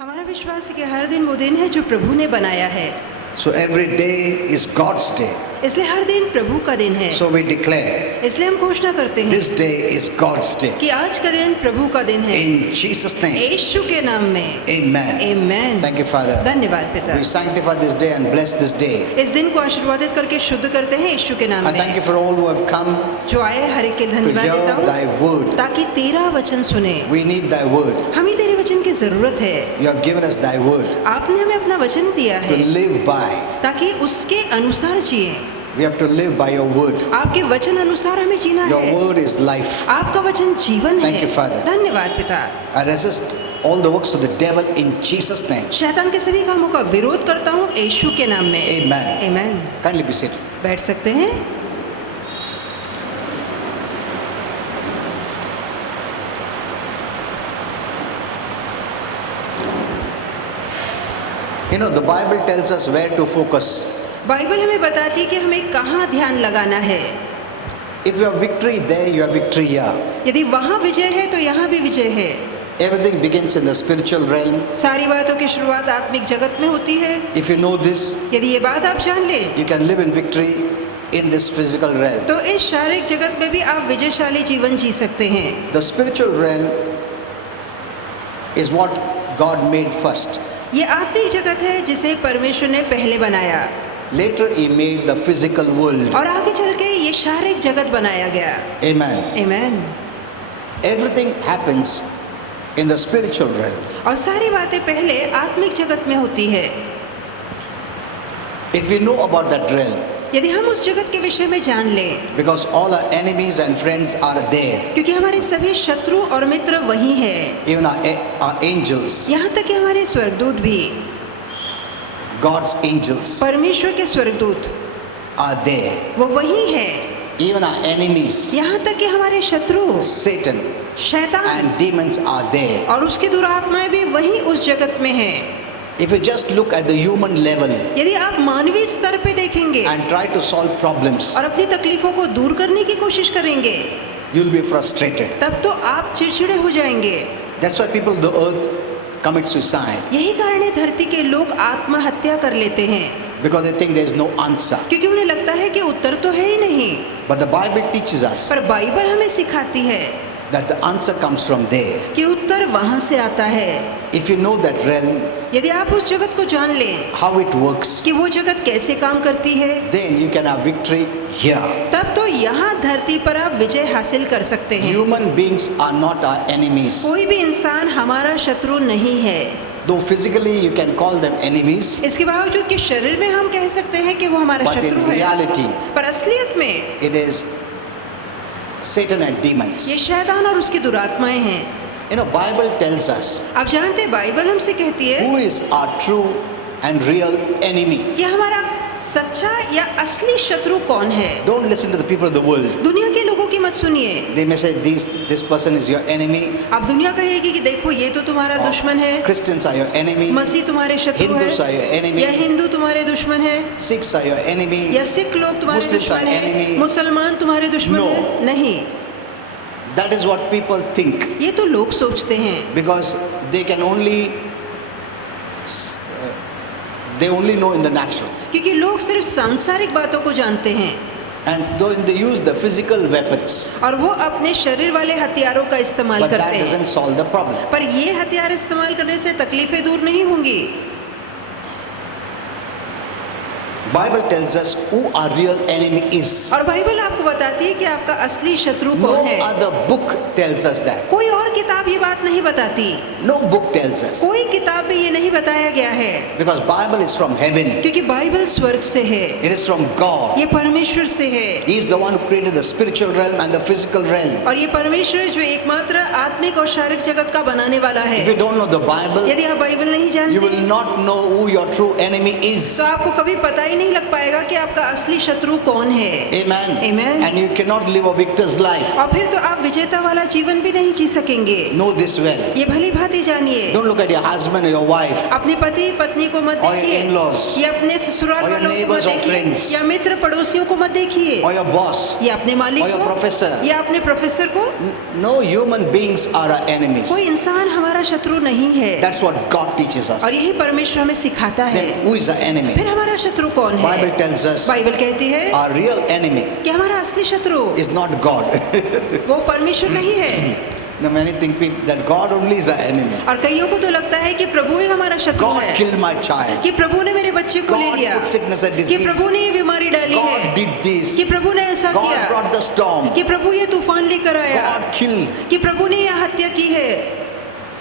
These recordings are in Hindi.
हमारा विश्वास है कि हर दिन वो दिन है जो प्रभु ने बनाया है, So every day is God's day. इसलिए हर दिन प्रभु का दिन है। So we declare इसलिए हम घोषणा करते हैं this day is God's day. कि आज का दिन प्रभु का दिन है। In Jesus' name. यीशु के नाम में Amen. आमीन। Thank you, Father. धन्यवाद पिता। We sanctify this day and bless this day. इस दिन को आशीर्वादित करके शुद्ध करते हैं यीशु के नाम I thank में। you for all who have come जो आए हर एक के to धन्यवाद hear देता हूँ thy word. ताकि तेरा वचन सुने। We need thy word. हमें तेरे वचन की जरूरत है। You have given us thy word आपने हमें अपना वचन दिया to है live by. ताकि उसके अनुसार जिए। We have to live by your word. आपके वचन अनुसार हमें जीना Your है। word is life. आपका वचन जीवन Thank है। you, Father. धन्यवाद पिता। I resist all the works of the devil in Jesus' name. शैतान के सभी कामों का विरोध करता हूँ यीशु के नाम में। Amen. आमीन। Kindly be seated. बैठ सकते हैं। You know, the Bible tells us where to focus. Bible हमें बताती है कि हमें कहाँ ध्यान लगाना है। If you have victory there, you have victory here. यदि वहाँ विजय है तो यहाँ भी विजय है। Everything begins in the spiritual realm. सारी बातों की शुरुआत आत्मिक जगत में होती है। If you know this, यदि ये बात आप जान लें you can live in victory in this physical realm. तो इस शारीरिक जगत में भी आप विजयशाली जीवन जी सकते हैं। The spiritual realm is what God made first. ये आत्मिक जगत है जिसे परमेश्वर ने पहले बनाया Later he made the physical world. और आगे चल के ये शारीरिक जगत बनाया गया। Amen. आमीन। Everything happens in the spiritual realm. और सारी बातें पहले आत्मिक जगत में होती है। If we know about that realm, यदि हम उस जगत के विषय में जान लें, because all our enemies and friends are there, क्योंकि हमारे सभी शत्रु और मित्र वही हैं, even our angels, यहाँ तक कि हमारे स्वर्गदूत भी, God's angels परमेश्वर के स्वर्गदूत are there. वो वही हैं, Even our enemies, यहाँ तक कि हमारे शत्रु Satan शैतान and demons are there. और उसकी दुरात्माएं भी वही उस जगत में हैं। If you just look at the human level यदि आप मानवीय स्तर पे देखेंगे and try to solve problems, और अपनी तकलीफों को दूर करने की कोशिश करेंगे, you'll be frustrated. तब तो आप चिड़चिड़े हो जाएंगे। That's why people of the earth commit suicide, यही कारण है धरती के लोग आत्महत्या कर लेते हैं, because they think there is no answer. क्योंकि उन्हें लगता है कि उत्तर तो है ही नहीं। But the Bible teaches us पर बाइबल हमें सिखाती है that the answer comes from there. कि उत्तर वहां से आता है। If you know that realm, यदि आप उस जगत को जान लें how it works, कि वो जगत कैसे काम करती है, then you can have victory here. तब तो यहाँ धरती पर आप विजय हासिल कर सकते हैं। Human beings are not our enemies. कोई भी इंसान हमारा शत्रु नहीं है। Though physically you can call them enemies, इसके बावजूद कि शरीर में हम कह सकते हैं कि वो हमारा but शत्रु in है, reality, पर असलियत में it is Satan and demons. ये शैतान और उसकी दुरात्माएं हैं। You know, Bible tells us आप जानते हैं बाइबल हमसे कहती है who is our true and real enemy. कि हमारा सच्चा या असली शत्रु कौन है। Don't listen to the people of the world. दुनिया के लोगों की मत सुनिए। They may say this person is your enemy. अब दुनिया कहेगी कि देखो ये तो तुम्हारा दुश्मन है, Christians are your enemy. मसीह तुम्हारे शत्रु Hindus are your है, enemy. या हिंदू तुम्हारे दुश्मन है, Sikhs are your enemy. या सिख लोग तुम्हारे Muslims are दुश्मन है, enemy. मुसलमान तुम्हारे दुश्मन No. है। नहीं, That is what people think, ये तो लोग सोचते हैं, because they can only they only know in the natural, क्योंकि लोग सिर्फ सांसारिक बातों को जानते हैं and though they use the physical weapons, और वो अपने शरीर वाले हथियारों का इस्तेमाल but that करते हैं। doesn't solve the problem. पर ये हथियार इस्तेमाल करने से तकलीफें दूर नहीं होंगी। Bible tells us who our real enemy is. और बाइबल आपको बताती है कि आपका असली शत्रु No कौन है। other book tells us that. कोई और किताब ये बात नहीं बताती, No book tells us, कोई किताब में ये नहीं बताया गया है, because Bible is from heaven. क्योंकि बाइबल स्वर्ग से है, It is from God. ये परमेश्वर से है। He is the one who created the spiritual realm and the physical realm. और ये परमेश्वर जो एकमात्र आत्मिक और शारीरिक जगत का बनाने वाला है। If you don't know the Bible, यदि आप बाइबल नहीं you will जानते not know who your true enemy is. तो आपको कभी पता ही नहीं लग पाएगा कि आपका असली शत्रु कौन है। Amen. Amen. And you cannot live a victor's life. और फिर तो आप विजेता वाला जीवन भी नहीं जी सकेंगे। Know this well. ये भली भांति जानिए। Don't look at your husband or your wife अपने पति पत्नी को मत or your देखिए, in-laws या अपने ससुराल or your वालों को मत neighbors or देखिए, friends या मित्र पड़ोसियों को मत देखिए, or your boss या अपने मालिक or your को professor. या अपने प्रोफेसर को। No human beings are our enemies. कोई इंसान हमारा शत्रु नहीं है। That's what God teaches us. और यही परमेश्वर हमें सिखाता है। Then who is our enemy? फिर हमारा शत्रु कौन है? Bible tells us बाइबल कहती है our real enemy कि हमारा असली शत्रु is not God. वो परमेश्वर नहीं है। Now many think that God only is our enemy. और कईयों को तो लगता है कि प्रभु ही हमारा शत्रु God है, killed my child. कि प्रभु ने मेरे बच्चे को ले God लिया, put sickness and कि disease. प्रभु ने ये बीमारी डाली God है, did this. कि प्रभु ने ऐसा God किया, brought the storm. कि प्रभु ये तूफान लेकर आया, God killed. कि प्रभु ने यह हत्या की है।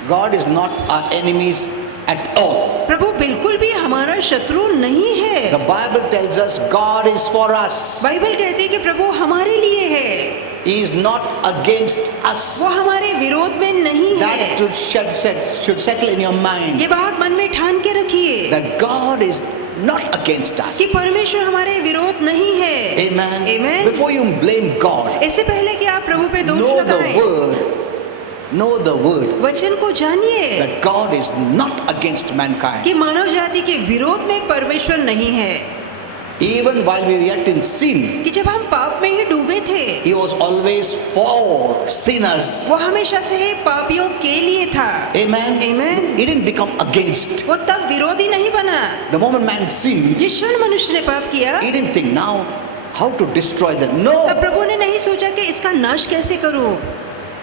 God is not our enemies at all. प्रभु बिल्कुल भी हमारा शत्रु नहीं है। The Bible tells us God is for us. Bible कहती है कि प्रभु हमारे लिए है, He is not against us. वो हमारे विरोध में नहीं है। That should settle in your mind. ये बात मन में ठान के रखिए That God is not against us. कि परमेश्वर हमारे विरोध नहीं है। Amen. Amen. Before you blame God, इससे पहले कि आप प्रभु पे दोष know the लगाएं, word. Know the word वचन को जानिए that God is not against mankind. कि मानव जाति के विरोध में परमेश्वर नहीं है। Even while we were yet in sin, कि जब हम पाप में ही डूबे थे, He was always for sinners. वो हमेशा से ही पापियों के लिए था। Amen. Amen. He didn't become against. वो तब विरोधी नहीं बना। The moment man sinned, जिस क्षण मनुष्य ने पाप किया, he didn't think now how to destroy them. No. तब प्रभु ने नहीं सोचा कि इसका नाश कैसे करूं,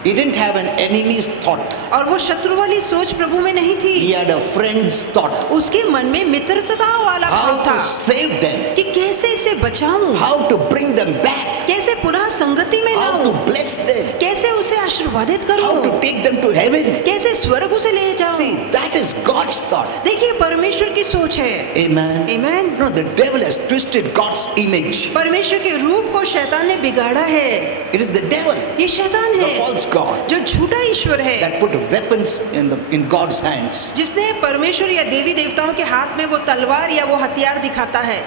He didn't have an enemy's thought. और वो शत्रु वाली सोच प्रभु में नहीं थी। He had a friend's thought. उसके मन में मित्रता वाला How भाव था to save them. कि कैसे इसे बचाऊं, How to bring them back. कैसे पुनः संगति में How to लाऊं, bless them. कैसे उसे आशीर्वादित How करूं, to take them to heaven. कैसे स्वर्ग उसे ले जाऊं। See, that is God's thought. देखिए परमेश्वर की सोच है। Amen. Amen. No, the devil has twisted God's image. परमेश्वर के रूप को शैतान ने बिगाड़ा है। It is the devil, ये शैतान the है false God, जो झूठा ईश्वर है, that put weapons in God's hands, जिसने परमेश्वर या देवी देवताओं के हाथ में वो तलवार या वो हथियार दिखाता है,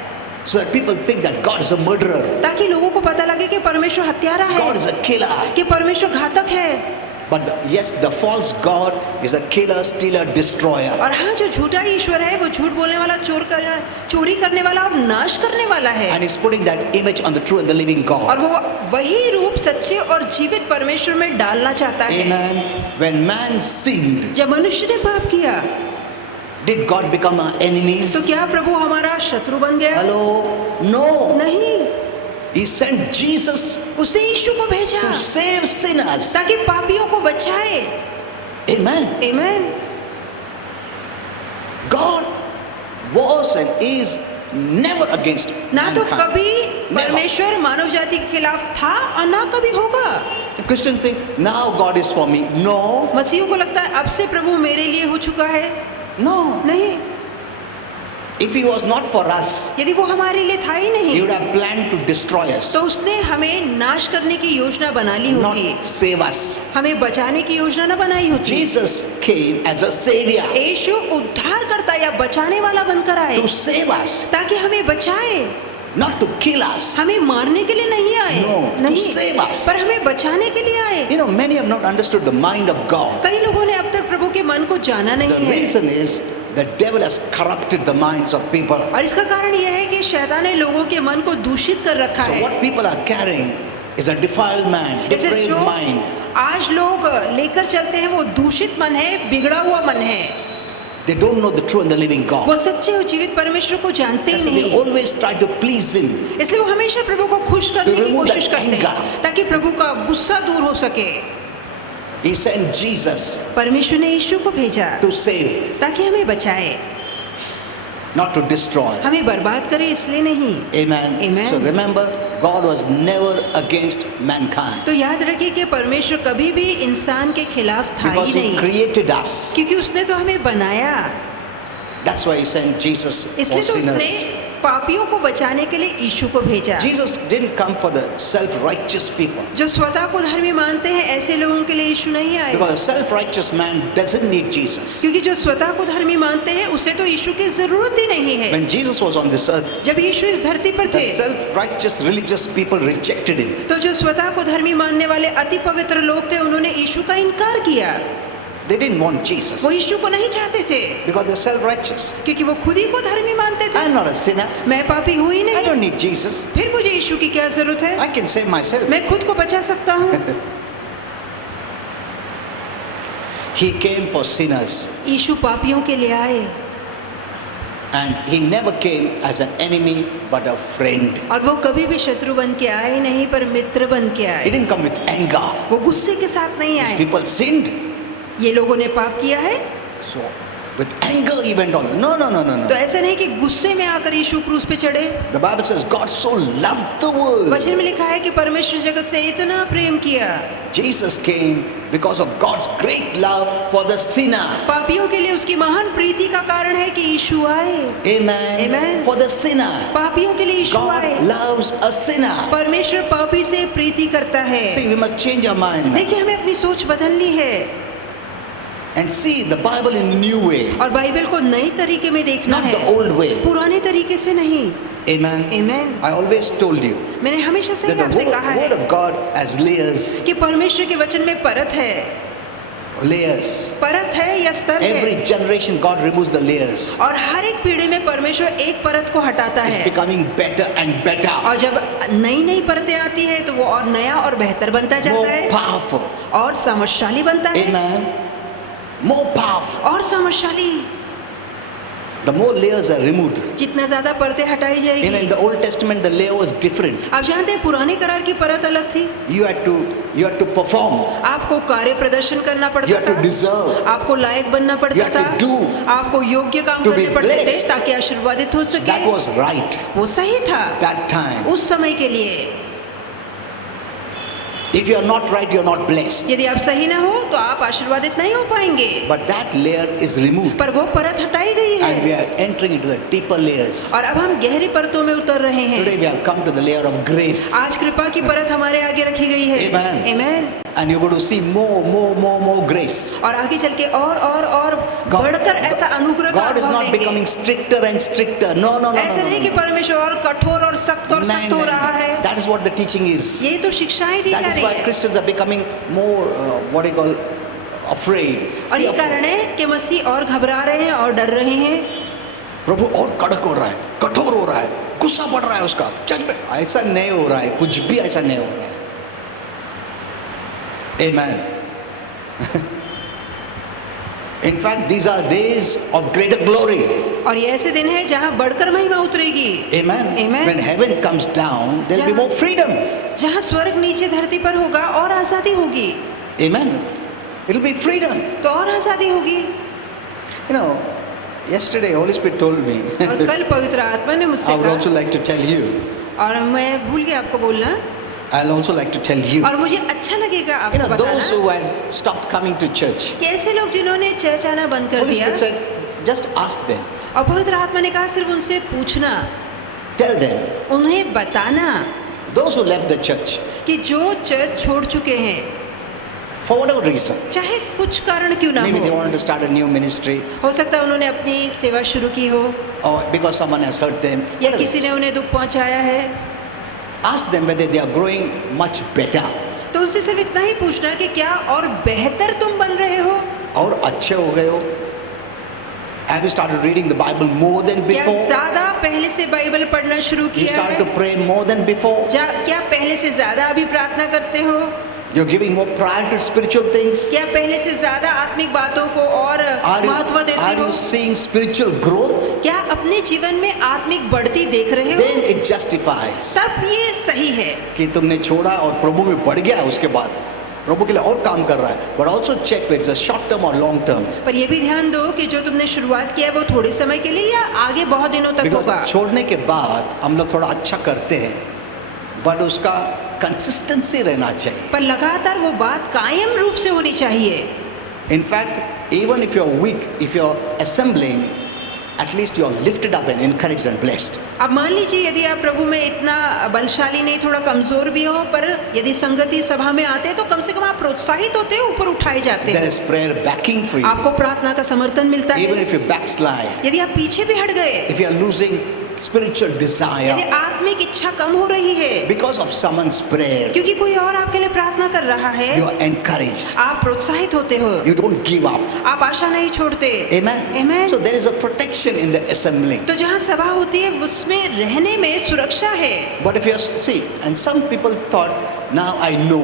so that people think that God is a murderer, ताकि लोगों को पता लगे कि परमेश्वर हत्यारा God is है, a killer. कि परमेश्वर घातक है। But yes, the false God is a killer, stealer, destroyer. और हाँ, जो झूठा ईश्वर है वो झूठ बोलने वाला, चोरी करने वाला और नाश करने वाला है। And he's putting that image on the true and the living God. और वो वही रूप सच्चे और जीवित परमेश्वर में डालना चाहता है। Amen. When man sinned, जब मनुष्य ने पाप किया, did God become our enemies? तो क्या प्रभु हमारा शत्रु बन गया? Hello? No. नहीं, He sent Jesus उसने यीशु को भेजा to save sinners. ताकि पापियों को बचाए। Amen. Amen. God was and is never against ना तो mankind. कभी Never. परमेश्वर मानव जाति के खिलाफ था और ना कभी होगा। The Christian think now God is for me. No. मसीहों को लगता है अब से प्रभु मेरे लिए हो चुका है। No. नहीं, If he was not for us, यदि वो हमारे लिए था ही he नहीं would have planned to destroy us, तो उसने हमें नाश करने की योजना बना ली होगी, not save us. हमें बचाने की योजना ना बनाई होती। Jesus came as a savior यीशु उद्धार करता या बचाने वाला बनकर आए to save us, ताकि हमें बचाए, not to kill us. हमें मारने के लिए नहीं आए। No, to नहीं, save us. पर हमें बचाने के लिए आए। You know, many have not understood the mind of God. कई लोगों ने अब तक प्रभु के मन को जाना The नहीं है, reason is the devil has corrupted the minds of people. और इसका कारण यह है कि शैतान ने लोगों के मन को दूषित कर रखा So है। what people are carrying is a defiled man, जैसे depraved जो mind. आज लोग लेकर चलते हैं वो दूषित मन है, बिगड़ा हुआ मन है। They don't know the true and the living वो God. सच्चे और जीवित परमेश्वर को जानते And ही so they नहीं, always try to please him. इसलिए वो हमेशा प्रभु को खुश करने की remove कोशिश that करते हैं anger. ताकि प्रभु का गुस्सा दूर हो सके। He sent Jesus परमेश्वर ने यीशु को भेजा to save, ताकि हमें बचाए, not to destroy. हमें बर्बाद करे इसलिए नहीं। Amen. Amen. So remember, God was never against mankind तो याद रखिए कि परमेश्वर कभी भी इंसान के खिलाफ था because ही He नहीं, created us. क्योंकि उसने तो हमें बनाया। That's why He sent Jesus for इसलिए तो sinners. उसने पापियों को बचाने के लिए यीशु को भेजा। Jesus didn't come for the self-righteous people जो स्वतः को धर्मी मानते हैं ऐसे लोगों के लिए यीशु नहीं आए, because a self-righteous man doesn't need Jesus. क्योंकि जो स्वतः को धर्मी मानते हैं उसे तो यीशु की जरूरत ही नहीं है। When Jesus was on this earth, जब यीशु इस धरती पर the थे self-righteous religious people rejected Him. तो जो स्वतः को धर्मी मानने वाले अति पवित्र लोग थे उन्होंने यीशु का इनकार किया। They didn't want Jesus वो यीशु को नहीं चाहते थे because they're self-righteous. क्योंकि वो खुद ही को धर्मी मानते थे। I'm not a sinner. मैं पापी हूँ ही I नहीं, don't need Jesus. फिर मुझे यीशु की क्या जरूरत है? I can save myself. मैं खुद को बचा सकता हूँ। He came for sinners, यीशु पापियों के लिए आए and he never came as an enemy but a friend. और वो कभी भी शत्रु बन के आए नहीं पर मित्र बन के He आए। didn't come with anger. वो गुस्से के साथ नहीं These आए। people sinned. ये लोगों ने पाप किया है So with anger he went on. No, no, no, no, तो no. ऐसा नहीं कि गुस्से में आकर यीशु क्रूस पे चढ़े। The Bible says God so loved the world. वचन में लिखा है कि परमेश्वर जगत से इतना प्रेम किया। Jesus came because of God's great love for the sinner. पापियों के लिए उसकी महान प्रीति का कारण है कि यीशु आए। Amen. Amen. For the sinner. पापियों के लिए यीशु आए। God loves a sinner. परमेश्वर पापी से प्रीति करता है। See, we must change our mind now देखिए हमें अपनी सोच बदलनी है and see the Bible in a new way, और बाइबल को नई तरीके में देखना not है, the old way. पुराने तरीके से नहीं। Amen. Amen. I always told you मैंने हमेशा से that ही the आपसे कहा word है of God has layers. कि परमेश्वर के वचन में परत है, Layers. परत है या स्तर Every है generation God removes the layers. और हर एक पीढ़ी में परमेश्वर एक परत को हटाता It's है becoming better and better. और जब नई नई परतें आती है तो वो और नया और बेहतर बनता जाता More है powerful. और समझशाली बनता है Amen. More powerful. और समझशाली। The more layers are removed. जितना ज्यादा परतें हटाई In जाएगी। the Old Testament, the layer was different. आप जानते हैं पुराने करार की परत अलग थी। You had to perform. आपको कार्य प्रदर्शन करना You पड़ता had to था, deserve. आपको लायक बनना You पड़ता had था, to do. आपको योग्य काम To be करने पड़ते थे blessed. ताकि आशीर्वादित हो That सके। was right. वो सही था That time. उस समय के लिए। If you are not right, you are not blessed. यदि आप सही ना हो तो आप आशीर्वादित नहीं हो पाएंगे। But that layer is removed. पर वो परत हटाई गई And we है are entering into the deeper layers. और अब हम गहरी परतों में उतर रहे हैं। Today we have come to the layer of grace. आज कृपा की परत हमारे आगे रखी गई है। Amen. Amen. And you're going to see more grace. और आगे चल के और बढ़कर ऐसा अनुग्रह का God is अनुभव not देंगे। becoming stricter and stricter. No. ऐसा नहीं कि परमेश्वर और कठोर और सख्त हो रहा है। That is what the teaching is. ये तो शिक्षाएं दी That जा is रही why है Christians are becoming more, what do you call, afraid. और ये fearful. कारण है कि मसीह और घबरा रहे हैं और डर रहे हैं। प्रभु और कड़क हो रहा है, कठोर हो रहा है, गुस्सा बढ़ रहा है उसका, जजमेंट। ऐसा नहीं हो रहा है, कुछ भी ऐसा नहीं हो रहा है। Amen. In fact, these are days of greater glory. और ये ऐसे दिन है जहाँ बढ़कर महिमा उतरेगी। Amen. Amen. When heaven comes down, there will be जहाँ- more freedom. जहाँ स्वर्ग नीचे धरती पर होगा और आजादी होगी। Amen. It will be freedom. तो और आजादी होगी। You know, yesterday Holy Spirit told me. और कल पवित्र आत्मा ने मुझसे I would also कहा like to tell you. और मैं भूल गया आपको बोलना I'll also like to tell you. और मुझे अच्छा लगेगा You आपको know, those बताना who had stopped coming to church. कि ऐसे लोग जिन्होंने चर्च आना बंद कर Holy दिया Spirit said, just ask them. और पवित्र आत्मा ने कहा सिर्फ उनसे पूछना, Tell them. उन्हें बताना Those who left the church, कि जो चर्च छोड़ चुके हैं for whatever reason. चाहे कुछ कारण क्यों ना Maybe they हो, wanted to start a new ministry, हो सकता है उन्होंने अपनी सेवा शुरू की हो or because someone has hurt them. या Whatever किसी it ने is. उन्हें दुख पहुंचाया है। Ask them whether they are growing much better. तो उनसे सिर्फ इतना ही पूछना कि क्या और बेहतर तुम बन रहे हो, और अच्छे हो गए हो? Have you started reading the Bible more than क्या before? ज्यादा पहले से बाइबल पढ़ना शुरू You किया started है, to pray more than before? क्या पहले से ज्यादा अभी प्रार्थना करते हो, You're giving more priority to spiritual things? क्या पहले से ज्यादा आत्मिक बातों को और महत्व Are देते हो, you seeing spiritual growth? क्या अपने जीवन में आत्मिक बढ़ती देख रहे हो, Then it justifies तब ये सही है कि तुमने छोड़ा और प्रभु में बढ़ गया, उसके बाद प्रभु के लिए और काम कर रहा है. But also check whether it's a short term or long term. पर ये भी ध्यान दो कि जो तुमने शुरुआत किया है वो थोड़े समय के लिए या आगे बहुत दिनों तक Because होगा। छोड़ने के बाद हम लोग थोड़ा अच्छा करते हैं, but उसका कंसिस्टेंसी रहना चाहिए. पर लगातार वो बात कायम रूप से होनी चाहिए। In fact, even if you're weak, if you're assembling, at least you're lifted up and encouraged and blessed. अब मान लीजिए यदि आप प्रभु में इतना बलशाली नहीं, थोड़ा कमजोर भी हो, पर यदि संगति सभा में आते हैं तो कम से कम आप प्रोत्साहित होते हैं, ऊपर उठाए जाते There हैं, is prayer backing for you. आपको प्रार्थना का समर्थन मिलता Even है। if you backslide, यदि आप पीछे भी हट गए, if you are losing spiritual यदि desire आत्मिक इच्छा कम हो रही है because of someone's prayer, क्योंकि कोई और आपके लिए प्रार्थना कर रहा है, you are encouraged. आप प्रोत्साहित होते हो, You don't give up. आप आशा नहीं छोड़ते। Amen. Amen. So there is a protection in the assembling. तो जहाँ सभा होती है उसमें रहने में सुरक्षा है। But if you see, and some people thought, now I know.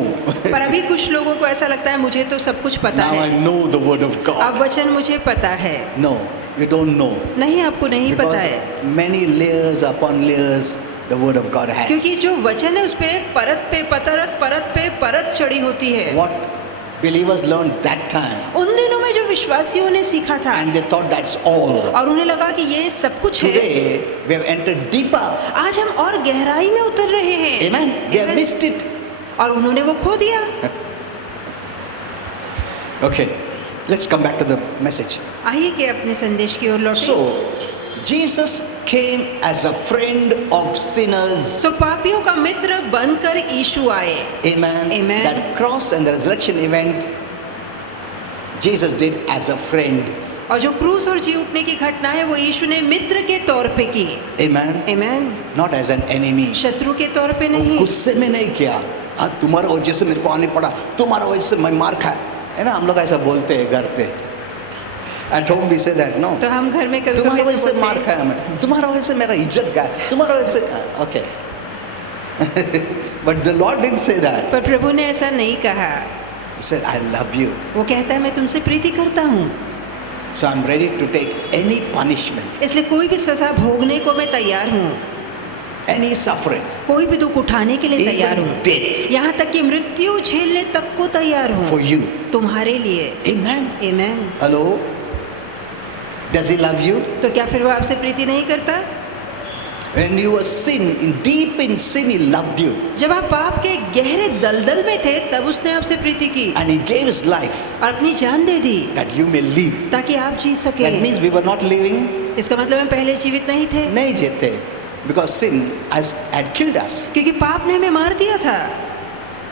पर अभी कुछ लोगों को ऐसा लगता है मुझे तो सब कुछ पता Now I है, know the word of God. अब वचन मुझे पता है। No, you don't know. नहीं, आपको नहीं पता है, Because many layers upon layers the word of God has. क्योंकि जो वचन है उस पे परत पे परत चढ़ी होती है। What believers learned that time, उन दिनों में जो विश्वासियों ने सीखा था and they thought that's all. और उन्हें लगा कि ये सब कुछ है। Today we have entered deeper. आज हम और गहराई में उतर रहे हैं। Amen. They have Amen. missed it. और उन्होंने वो खो दिया। Okay, let's come back to the message. आइए कि अपने संदेश की ओर लौटें। So, Jesus came as a friend of sinners. तो पापियों का मित्र बनकर यीशु आए। Amen. Amen. That cross and the resurrection event, Jesus did as a friend. और जो क्रूस और जी उठने की घटना है वो यीशु ने मित्र के तौर पे की। Amen. Amen. Not as an enemy. शत्रु के तौर पे वो नहीं। गुस्से में नहीं किया, तुम्हारा वजह से मेरे को आने पड़ा, तुम्हारा वजह से मैं मार खाया, है ना? हम लोग ऐसा बोलते हैं घर पे। At home we say that, no? तो हम घर में कभी तुम्हारा कभी वजह से मार खाया मैं, तुम्हारा वजह से मेरा इज्जत गया, तुम्हारा वजह से, okay. But the Lord didn't say that. पर प्रभु ने ऐसा नहीं कहा। He said, I love you. वो कहता है मैं तुमसे प्रीति करता हूँ, So I'm ready to take any punishment, इसलिए कोई भी सजा भोगने को मैं तैयार हूँ, any suffering, कोई भी दुख उठाने के लिए तैयार even हूँ, death यहाँ तक कि मृत्यु झेलने तक को तैयार for हूँ you. तुम्हारे लिए। Amen. Amen. Hello? Does he love you? तो क्या फिर वो आपसे प्रीति नहीं करता? When you were deep in sin, he loved you. जब आप पाप के गहरे दलदल में थे तब उसने आपसे प्रीति की And he gave his life और अपनी जान दे दी that you may live. ताकि आप जी That सके। means we were not living, इसका मतलब हम पहले जीवित नहीं थे, नहीं जीते, because sin had killed us. क्योंकि पाप ने हमें मार दिया था।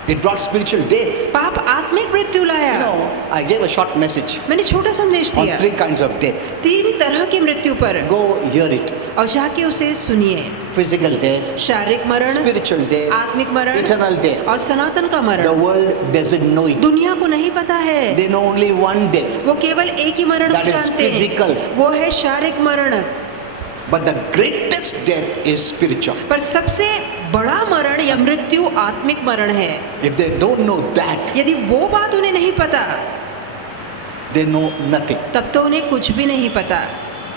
It brought spiritual death. पाप आत्मिक मृत्यु लाया। You know, I gave a short message मैंने छोटा संदेश on दिया 3 kinds of death. 3 तरह की मृत्यु पर, Go hear it. और जाके उसे सुनिए। Physical death, शारीरिक मरण, spiritual death, आत्मिक मरण, eternal death. और सनातन का The मरण। world doesn't know it. दुनिया को नहीं पता है, They know only one death. वो केवल एक ही मरण That को is जानते physical. हैं, वो है शारीरिक मरण। But the greatest death is spiritual. पर सबसे बड़ा मरण या मृत्यु आत्मिक मरण है। If they don't know that, यदि वो बात उन्हें नहीं पता they know nothing. तब तो उन्हें कुछ भी नहीं पता।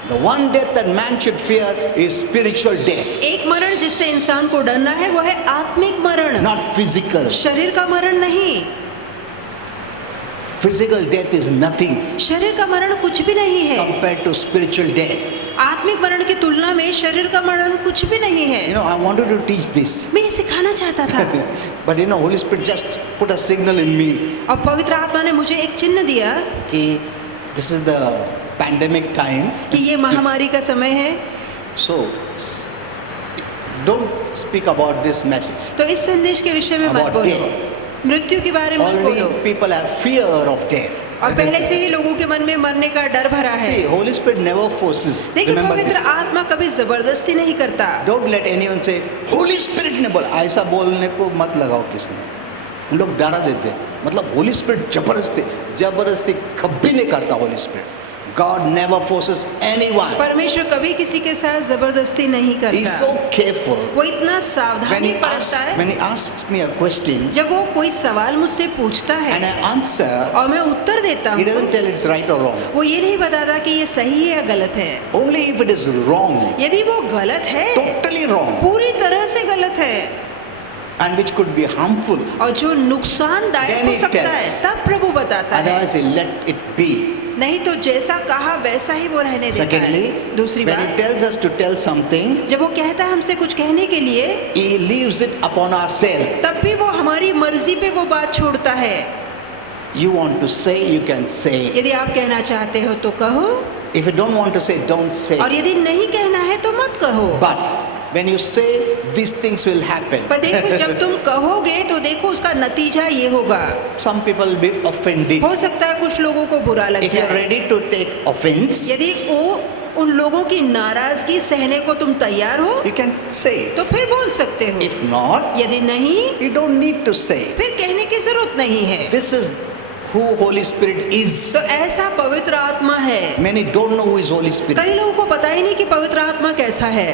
The one death that man should fear is spiritual death, एक मरण जिससे इंसान को डरना है वो है आत्मिक मरण, not physical. शरीर का मरण नहीं। Physical death is nothing शरीर का मरण कुछ भी नहीं है, compared to spiritual death. आत्मिक मरण की तुलना में शरीर का मरण कुछ भी नहीं है। You know, I wanted to teach this, मैं ये सिखाना चाहता था but you know, Holy Spirit just put a signal in me और पवित्र आत्मा ने मुझे एक चिन्ह दिया कि this is the pandemic time, कि ये महामारी का समय है, so don't speak about this message. तो इस संदेश के विषय में मत About बोलो, death. मृत्यु के बारे में मत बोलो। Already people have fear of death. और पहले से ही लोगों के मन में मरने का डर भरा है। See, Holy Spirit never forces. देखिए, Remember पवित्र this. आत्मा कभी जबरदस्ती नहीं करता। Don't let anyone say, Holy Spirit ने बोला, ऐसा बोलने को मत लगाओ किसने। उन लोग डरा देते हैं, मतलब Holy Spirit जबरदस्ती कभी नहीं करता Holy Spirit. God never forces anyone. परमेश्वर कभी किसी के साथ जबरदस्ती नहीं He's करता। so careful. वो इतना When सावधानी बरतता है। he asks me a question जब वो कोई सवाल मुझसे पूछता and है I answer, और मैं उत्तर देता he हूँ, doesn't tell it's right or wrong. वो ये नहीं बताता कि ये सही है या गलत है। Only if it is wrong, यदि वो गलत है, totally wrong, पूरी तरह से गलत है and which could be harmful, और जो नुकसानदायक Then हो he सकता है, tells. तब प्रभु बताता है। otherwise he let it be. नहीं तो जैसा कहा वैसा ही वो रहने देता Secondly, है। दूसरी when he बात, tells us to tell something, जब वो कहता है हमसे कुछ कहने के लिए, he leaves it upon ourselves. तब भी वो हमारी मर्जी पे वो बात छोड़ता है। You want to say, you can say. यदि आप कहना चाहते हो तो कहो, If you don't want to say, don't say. और यदि नहीं कहना है तो मत कहो। But when you say, these things will happen. पर देखो, जब तुम कहोगे तो देखो उसका नतीजा ये होगा। Some people will be offended. हो सकता है कुछ लोगों को बुरा लग If you are जाए। ready to take offense, यदि वो उन लोगों की नाराजगी सहने को तुम तैयार हो? You can say it. तो फिर बोल सकते हो। If not, यदि नहीं, you don't need to say it. फिर कहने की जरूरत नहीं है। This is who Holy Spirit is. तो ऐसा पवित्र आत्मा है। Many don't know who is Holy Spirit. कई लोगों को पता ही नहीं कि पवित्र आत्मा कैसा है।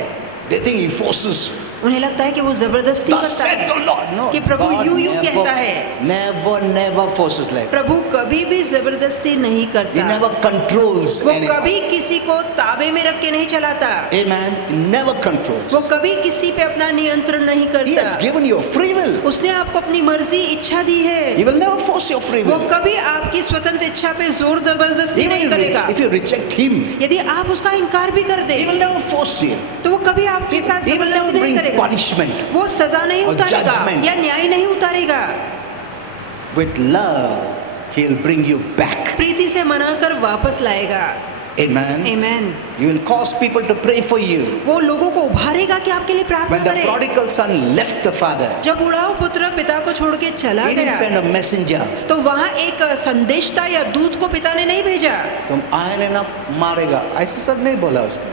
They think he forces. उन्हें लगता है कि वो जबरदस्ती Thus करता saith है, the Lord. No. कि प्रभु God यूं कहता है। never forces like that. प्रभु कभी भी जबरदस्ती नहीं He करता। never controls वो anyone. कभी किसी को ताबे में रख के नहीं चलाता। Amen. He never controls. वो कभी किसी पे अपना नियंत्रण नहीं He करता। has given you a free will. उसने आपको अपनी मर्जी इच्छा दी है। He will never force your free वो will. कभी आपकी स्वतंत्र इच्छा पे जोर जबरदस्ती Even नहीं करेगा। if you reject him, यदि आप उसका इनकार भी कर दे, he will never force you. तो वो कभी आपके साथ He will never जबरदस्ती नहीं bring करेगा। punishment. वो सजा नहीं or उतारेगा judgment. या न्याय नहीं उतारेगा। With love, he'll bring you back. प्रीति से मनाकर वापस लाएगा। Amen. Amen. You will cause people to pray for you. वो लोगों को उभारेगा कि आपके लिए प्रार्थना When the करे। prodigal son left the father, जब उड़ाऊ पुत्र पिता को छोड़ के चला he didn't गया, send a messenger. तो वहाँ एक संदेशता या दूत को पिता ने नहीं भेजा। तुम आए ना मारेगा, ऐसे सब नहीं बोला उसने.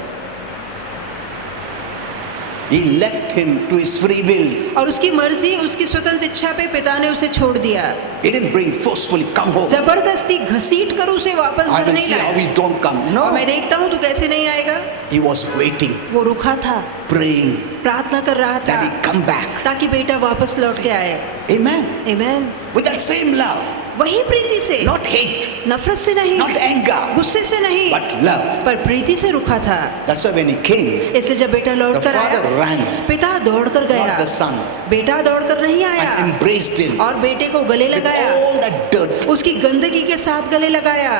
He left him to his free will. और उसकी मर्जी, उसकी स्वतंत्र इच्छा पे पिता ने उसे छोड़ दिया। He didn't bring forcefully, come home. जबरदस्ती घसीट कर उसे वापस I घर will नहीं see how लाया। he don't come. और No. मैं देखता हूँ तू कैसे नहीं आएगा। He was waiting, वो रुका था, praying प्रार्थना कर रहा था that he come back. ताकि बेटा वापस लौट के आए। Amen. Amen. With that same love, वही प्रीति से, not hate, नफरत से नहीं, not anger, गुस्से से नहीं, but love. पर प्रीति से रुका था। That's why when he came, इसलिए जब बेटा लौट the कर father आया, ran, पिता दौड़ कर गया। not the son, बेटा दौड़ कर नहीं and आया embraced him और बेटे को गले with लगाया, all that dirt. उसकी गंदगी के साथ गले लगाया।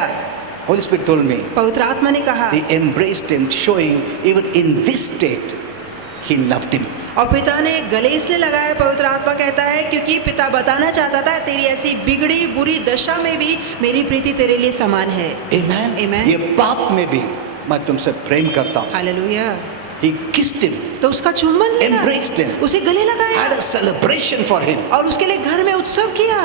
Holy Spirit told me, पवित्र आत्मा ने कहा, he embraced him, showing even in this state, he loved him. और पिता ने गले इसलिए लगाया, पवित्र आत्मा कहता है, क्योंकि पिता बताना चाहता था तेरी ऐसी बिगड़ी बुरी दशा में भी मेरी प्रीति तेरे लिए समान है। Amen. Amen. ये पाप में भी मैं तुमसे प्रेम करता हूँ. हालेलुया। He kissed him, तो उसका चुम्बन लिया, embraced him, उसे गले लगाया had a celebration for him. और उसके लिए घर में उत्सव किया।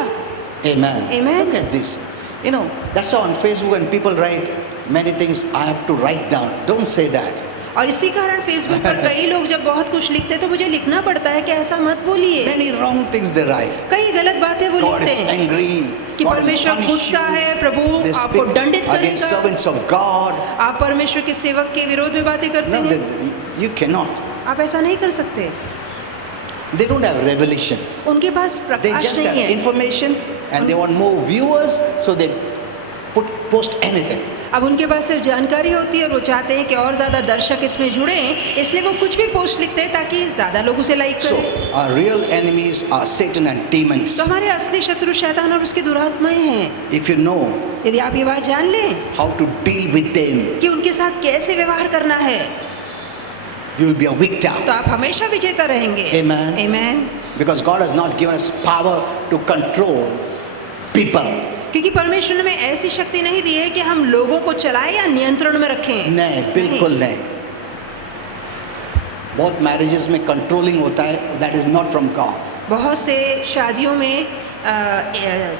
Amen. Amen. Look at this. You know, that's how on Facebook when people write many things, I have to write down. Don't say that. और इसी कारण फेसबुक पर कई लोग जब बहुत कुछ लिखते हैं तो मुझे लिखना पड़ता है कि ऐसा मत बोलिए। Many wrong things they write. कई गलत बातें वो God लिखते is हैं angry. कि God will परमेश्वर punish गुस्सा you. है, प्रभु They आपको speak दंडित against करेगा, servants of God. आप परमेश्वर के सेवक के विरोध में बातें करते No, हैं। you cannot. आप ऐसा नहीं कर सकते। They don't have revelation. उनके पास They प्रकाश just have नहीं है। information and they want more viewers, so they post anything. अब उनके पास सिर्फ जानकारी होती है और वो चाहते हैं कि और ज्यादा दर्शक इसमें जुड़े, इसलिए वो कुछ भी पोस्ट लिखते हैं ताकि ज्यादा लोग उसे लाइक So करें। our real enemies are Satan and demons. तो हमारे असली शत्रु शैतान और उसकी दुरात्माएं हैं। If you know यदि आप ये बात जान लें how to deal with them, कि उनके साथ कैसे व्यवहार करना है, you will be a victor. तो आप हमेशा विजेता रहेंगे। Amen. Amen. Because God has not given us power to control people. क्योंकि परमेश्वर ने हमें ऐसी शक्ति नहीं दी है कि हम लोगों को चलाएं या नियंत्रण में रखें। नहीं, बिल्कुल नहीं. बहुत मैरिजेस में कंट्रोलिंग होता है, that is not from God. बहुत से शादियों में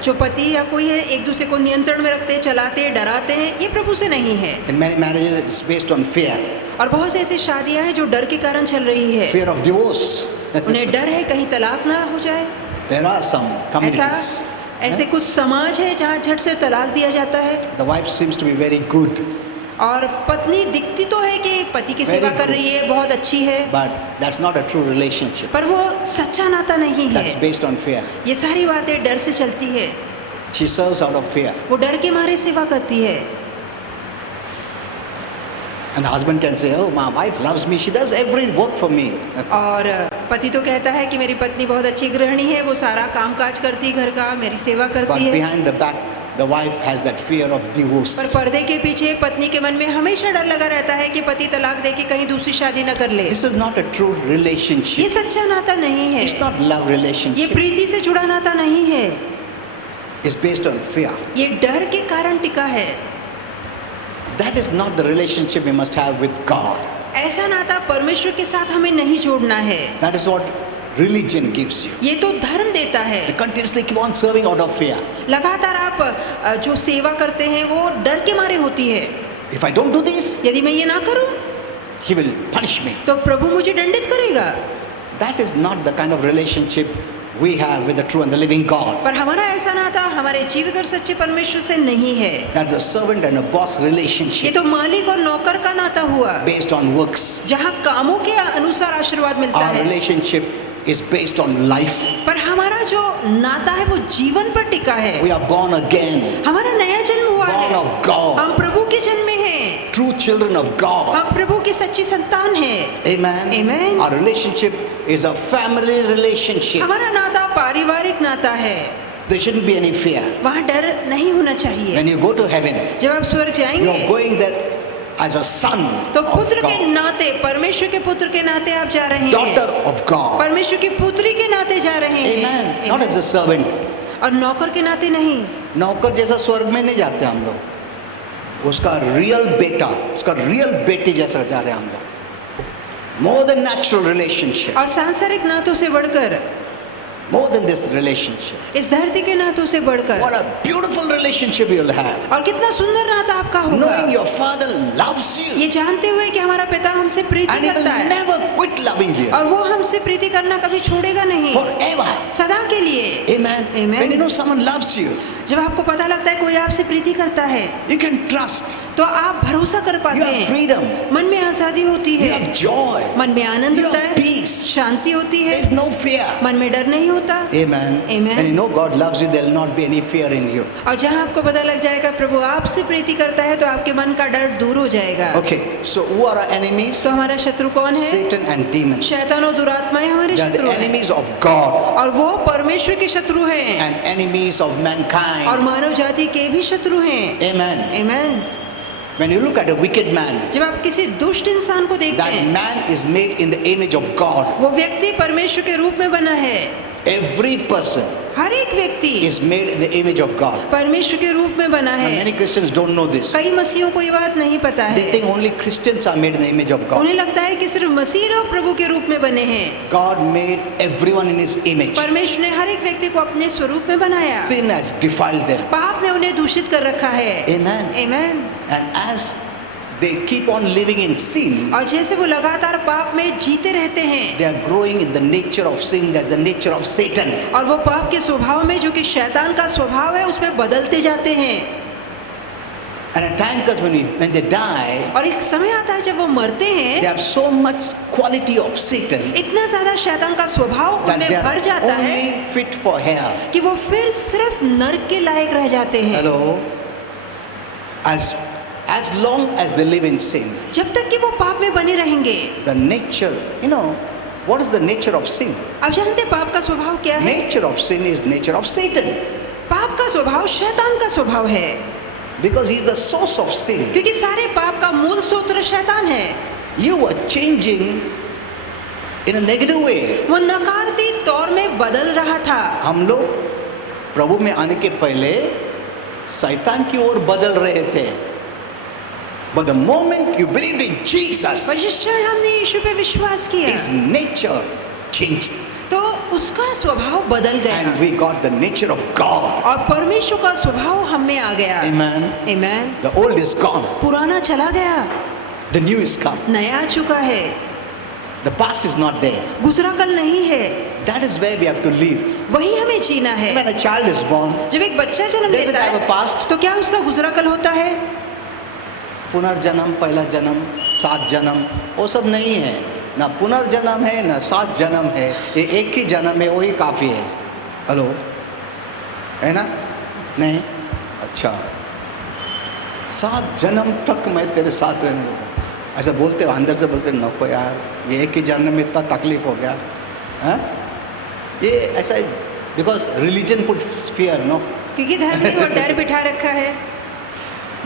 जो पति या कोई है एक दूसरे को नियंत्रण में रखते हैं, चलाते हैं, डराते हैं, ये प्रभु से नहीं है। In many marriages it's based on fear. और बहुत से ऐसी शादियां हैं जो डर के कारण चल रही है। Fear of divorce. उन्हें डर है कहीं तलाक ना हो जाए। There are some communities. ऐसे कुछ समाज है जहाँ झट से तलाक दिया जाता है। The wife seems to be very good, और पत्नी दिखती तो है कि पति की सेवा कर रही है, बहुत अच्छी है, but that's not a true relationship. पर वो सच्चा नाता नहीं है। That's based on fear. ये सारी बातें डर से चलती है। She serves out of fear. वो डर के मारे सेवा करती है। And the husband can say, oh, my wife loves me, she does every work for me. और पति तो कहता है कि मेरी पत्नी बहुत अच्छी गृहिणी है, वो सारा काम काज करती है घर का, मेरी सेवा But करती है। behind the back, the wife has that fear of पर divorce. पर्दे के पीछे पत्नी के मन में हमेशा डर लगा रहता है कि पति तलाक दे के कहीं दूसरी शादी न कर ले। This is not a true ये relationship. सच्चा नाता नहीं है। It's not love ये relationship. प्रीति से जुड़ा नाता नहीं है। It's based on fear. ये डर के कारण टिका है। That is not the relationship we must have with God. ऐसा नाता परमेश्वर के साथ हमें नहीं जोड़ना है। That is what religion gives you. ये तो धर्म देता है। They continuously keep on serving out of fear. लगातार आप जो सेवा करते हैं वो डर के मारे होती है। If I don't do this, यदि मैं ये ना करूं He will punish me. तो प्रभु मुझे दंडित करेगा। That is not the kind of relationship we have with the true and the living God. पर हमारा ऐसा नाता हमारे जीवित और सच्चे परमेश्वर से नहीं है। That's a servant and a boss ये relationship तो मालिक और नौकर का नाता हुआ, based on works. जहाँ कामों के अनुसार आशीर्वाद मिलता Our है। relationship is based on life. पर हमारा जो नाता है वो जीवन पर टिका है। We are born again, हमारा नया जन्म हुआ born है, of God, हम प्रभु के जन्मे हैं, true children of God. हम प्रभु की सच्ची संतान हैं। Amen. Amen. Our relationship is a family relationship. हमारा नाता पारिवारिक नाता है, There shouldn't be any fear. वहाँ डर नहीं होना चाहिए। When you go to heaven, जब आप स्वर्ग you are जाएंगे going there as a son तो of पुत्र के God, नाते, परमेश्वर के पुत्र के नाते आप जा रहे daughter हैं, of God. परमेश्वर की पुत्री के नाते जा रहे हैं। Amen. Not as a servant. और नौकर के नाते नहीं। नौकर जैसा स्वर्ग में नहीं जाते हम लोग, उसका रियल बेटा, उसका रियल बेटी जैसा जा रहे हैं हम लोग। More than natural relationship, और सांसारिक नातों से बढ़कर, more than this relationship. इस धरती के नातों से बढ़कर, What a beautiful relationship you'll have. और कितना सुंदर नाता आपका होगा, Knowing your father loves you ये जानते हुए कि हमारा पिता हमसे प्रीति and he will करता है never quit loving you और वो हमसे प्रीति करना कभी छोड़ेगा नहीं, forever. सदा के लिए। Amen. Amen. When you know someone loves you, जब आपको पता लगता है कोई आपसे प्रीति करता है you can trust. तो आप भरोसा कर पाते You have हैं, freedom. मन में आजादी होती You है, have joy. मन में आनंद You होता have है, peace. शांति होती है, There is no fear. मन में डर नहीं होता। Amen. Amen. And you know God loves you, there will not be any fear in you. और जहाँ आपको पता लग जाएगा प्रभु आपसे प्रीति करता है तो आपके मन का डर दूर हो जाएगा। Okay, so who are our enemies? तो हमारा शत्रु कौन है? Satan and demons. शैतान और दुरात्माएं हमारे They are the शत्रु हैं enemies of God और वो परमेश्वर के शत्रु हैं and enemies of और mankind. मानव जाति के भी शत्रु हैं। Amen. Amen। When you look at a wicked man, जब आप किसी दुष्ट इंसान को देखते that हैं, man is made in the image of God. वो व्यक्ति परमेश्वर के रूप में बना है। Every person हर एक व्यक्ति is made in the image of God. परमेश्वर के रूप में बना Now, है। many Christians don't know this. कई मसीहों को ये बात नहीं पता They है, think only Christians are made in the image of God. उन्हें लगता है कि सिर्फ मसीह लोग प्रभु के रूप में बने हैं। God made everyone in His image. परमेश्वर ने हर एक व्यक्ति को अपने स्वरूप में बनाया, Sin has defiled them. पाप ने उन्हें दूषित कर रखा है। Amen. Amen। And as they keep on living in sin, और जैसे वो लगातार पाप में जीते रहते हैं they are growing in the nature of sin. That's the nature of Satan. और वो पाप के स्वभाव में, जो कि शैतान का स्वभाव है, उसमें बदलते जाते हैं। And a time comes when they die, और एक समय आता है जब वो मरते they हैं, have so much quality of Satan इतना ज्यादा शैतान का स्वभाव that उनमें they भर are जाता है only fit for hell. कि वो फिर सिर्फ नरक के लायक रह जाते हैं। Hello? As long as they live in sin, जब तक कि वो पाप में बने रहेंगे। the nature, what is the nature of sin? आप जानते हैं पाप का स्वभाव क्या है? Nature of sin is nature of Satan. पाप का स्वभाव शैतान का स्वभाव है, Because he is the source of sin. क्योंकि सारे पाप का मूल स्रोत शैतान है। You were changing in a negative way. वो नकारात्मक तौर में बदल रहा था। हम लोग प्रभु में आने के पहले शैतान की ओर बदल रहे थे. But the moment you believed in Jesus, पर जिस क्षण हमने यीशु पे विश्वास किया his nature changed. तो उसका स्वभाव बदल गया And we got the nature of God. और परमेश्वर का स्वभाव हम में आ गया। Amen. Amen। The old is gone. पुराना चला गया, The new is come. नया आ चुका है, The past is not there. गुजरा कल नहीं है। That is where we have to live. वही हमें जीना है। When a child is born, जब एक बच्चा जन्म does it लेता have a है past? तो क्या उसका गुजरा कल होता है? पुनर्जन्म, पहला जन्म, 7 जन्म, वो सब नहीं है. ना पुनर्जन्म है, ना 7 जन्म है. ये एक ही जन्म है, वही काफ़ी है. हेलो, है ना? नहीं? अच्छा, 7 जन्म तक मैं तेरे साथ रहने देता हूँ. ऐसा बोलते हो, अंदर से बोलते नको यार, ये एक ही जन्म में इतना तकलीफ हो गया. हाँ, ये ऐसा, because religion put fear, no, क्योंकि धर्म ने वो डर बिठा रखा है,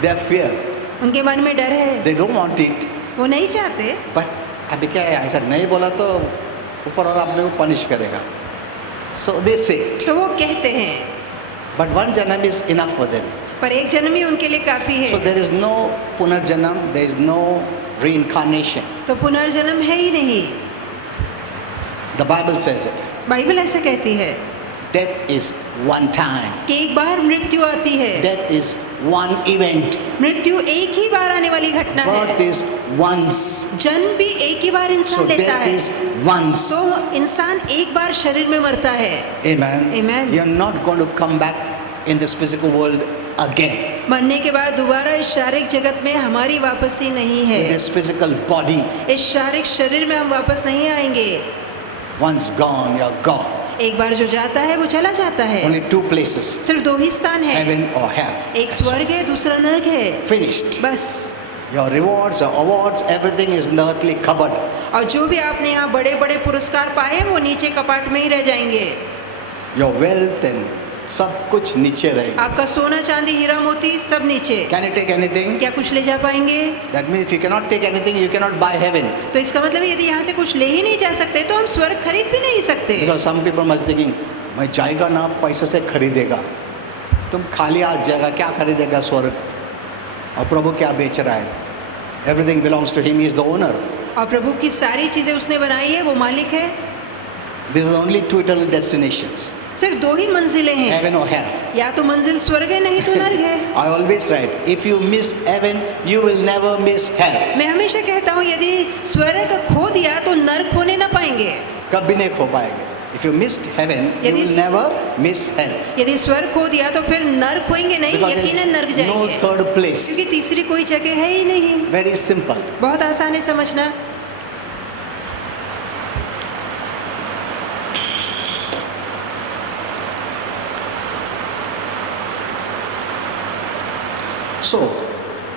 दे आर फियर, उनके मन में डर है, दे डोंट वांट इट. वो नहीं चाहते। बट अभी क्या है, ऐसा नहीं बोला तो ऊपर वाला अपने को पनिश करेगा. सो दे से, तो वो कहते हैं, बट 1 जन्म इज इनफ फॉर देम. पर एक जन्म ही उनके लिए काफी है। सो देयर इज नो पुनर्जन्म, देयर इज नो reincarnation. तो पुनर्जन्म है ही नहीं। The Bible says it. Bible ऐसा कहती है Death is one time. कि एक बार मृत्यु आती है, Death is one event. मृत्यु एक ही बार आने वाली घटना Birth है। is once. जन्म भी एक ही बार So इंसान लेता death है, is once. तो इंसान एक बार शरीर में मरता है। Amen. Amen. You're not going to come back in this physical world again. मरने के बाद दोबारा इस शारीरिक जगत में हमारी वापसी नहीं In है। this physical body, इस शारीरिक शरीर में हम वापस नहीं आएंगे। once gone, you're gone. एक बार जो जाता है वो चला जाता है। Only two places, सिर्फ दो ही स्थान है, heaven or hell. एक स्वर्ग है, दूसरा नरक है। Finished. बस। Your rewards, your awards, everything is in the earthly cupboard. और जो भी आपने यहाँ बड़े बड़े पुरस्कार पाए वो नीचे कपाट में ही रह जाएंगे। Your wealth and सब कुछ नीचे रहेगा. आपका सोना चांदी हीरा मोती सब नीचे। Can you take anything? क्या कुछ ले जा पाएंगे? That means if you cannot take anything, you cannot buy heaven. तो इसका मतलब यदि यहाँ से कुछ ले ही नहीं जा सकते तो हम स्वर्ग खरीद भी नहीं सकते। Because some people must be thinking, मैं जाएगा ना पैसे से खरीदेगा. तुम खाली हाथ जाएगा, क्या खरीदेगा स्वर्ग? और प्रभु क्या बेच रहा है? Everything belongs to him. He is the owner. और प्रभु की सारी चीजें उसने बनाई है, वो मालिक है। These are only two eternal destinations. सिर्फ दो ही मंजिलें हैं, Heaven or hell. या तो मंजिल स्वर्ग है नहीं तो नर्क है। I always write, if you miss heaven, you will never miss hell. मैं हमेशा कहता हूँ यदि स्वर्ग खो दिया तो नर्क खोने ना पाएंगे। कभी नहीं खो पाएंगे. If you missed heaven, you यदि- will never miss hell. यदि स्वर्ग खो दिया तो फिर नर्क खोएंगे नहीं, Because यकीनन नर्क there is no जाएंगे। third place. क्योंकि तीसरी कोई जगह है ही नहीं। Very simple. बहुत आसान है समझना। So,